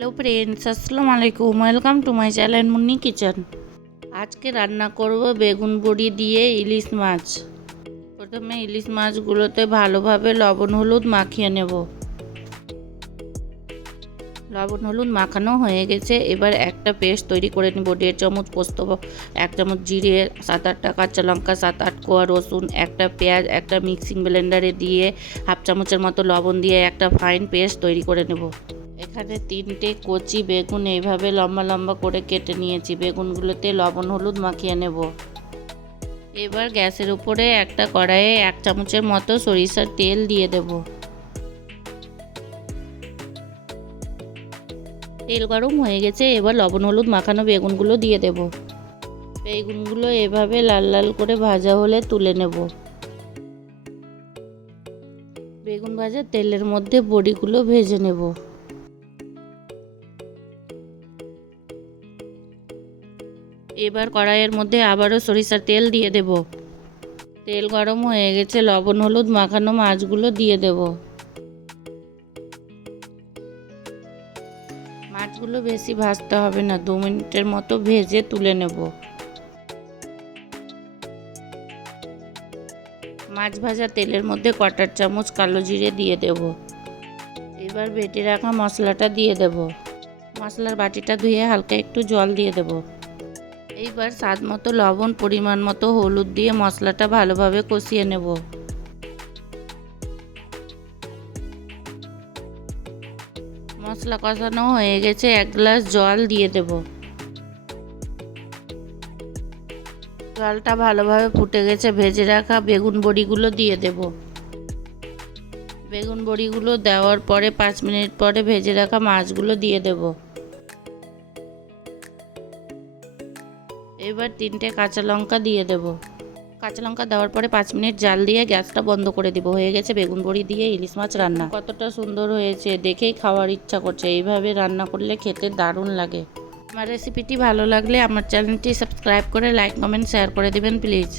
Hello friends, আসসালামু আলাইকুম। Welcome to my channel Munni kitchen. আজকে রান্না করব বেগুন বড়ি দিয়ে ইলিশ মাছ। প্রথমে ইলিশ মাছগুলোতে ভালোভাবে লবণ হলুদ মাখিয়ে নেব। লবণ হলুদ মাখানো হয়ে গেছে। এবার একটা পেস্ট তৈরি করে নেব। 1.5 চামচ পোস্ত, 1 চামচ জিরে, 7-8টা কাঁচা লঙ্কা, 7-8 কোয়া রসুন, একটা পেঁয়াজ, একটা মিক্সিং ব্লেন্ডারে দিয়ে 1/2 চামচের মতো লবণ দিয়ে একটা ফাইন পেস্ট তৈরি করে নেব। এখানে 3টে কচি বেগুন এইভাবে লম্বা লম্বা করে কেটে নিয়েছি। বেগুনগুলোতে লবণ হলুদ মাখিয়ে নেব। এবার গ্যাসের উপরে একটা কড়াইয়ে 1 চামচের মতো সরিষার তেল দিয়ে দেব। তেল গরম হয়ে গেছে। এবার লবণ হলুদ মাখানো বেগুনগুলো দিয়ে দেব। বেগুনগুলো এভাবে লাল লাল করে ভাজা হলে তুলে নেব। বেগুন ভাজা তেলের মধ্যে বড়িগুলো ভেজে নেব। এবার কড়াইয়ের মধ্যে আবারও সরিষার তেল দিয়ে দেব। তেল গরম হয়ে গেছে। লবণ হলুদ মাখানো মাছগুলো দিয়ে দেব। মাছগুলো বেশি ভাজতে হবে না, 2 মিনিটের মতো ভেজে তুলে নেব। মাছ ভাজা তেলের মধ্যে 1/4 চামচ কালো জিরে দিয়ে দেব। এবার বেটে রাখা মশলাটা দিয়ে দেব। মশলার বাটিটা ধুয়ে হালকা একটু জল দিয়ে দেব। এইবার স্বাদ মতো লবণ, পরিমাণ মতো হলুদ দিয়ে মশলাটা ভালোভাবে কষিয়ে নেব। মশলা কষানো হয়ে গেছে। 1 গ্লাস জল দিয়ে দেব। জলটা ভালোভাবে ফুটে গেছে। ভেজে রাখা বেগুন বড়িগুলো দিয়ে দেব। বেগুন বড়িগুলো দেওয়ার পরে 5 মিনিট পরে ভেজে রাখা মাছগুলো দিয়ে দেব। এবার 3টে কাঁচা লঙ্কা দিয়ে দেব। কাঁচা লঙ্কা দেওয়ার পরে 5 মিনিট জাল দিয়ে গ্যাসটা বন্ধ করে দিব। হয়ে গেছে বেগুন বড়ি দিয়ে ইলিশ মাছ রান্না। কতটা সুন্দর হয়েছে, দেখেই খাওয়ার ইচ্ছা করছে। এইভাবে রান্না করলে খেতে দারুণ লাগে। আমার রেসিপিটি ভালো লাগলে আমার চ্যানেলটি সাবস্ক্রাইব করে লাইক, কমেন্ট, শেয়ার করে দিবেন প্লিজ।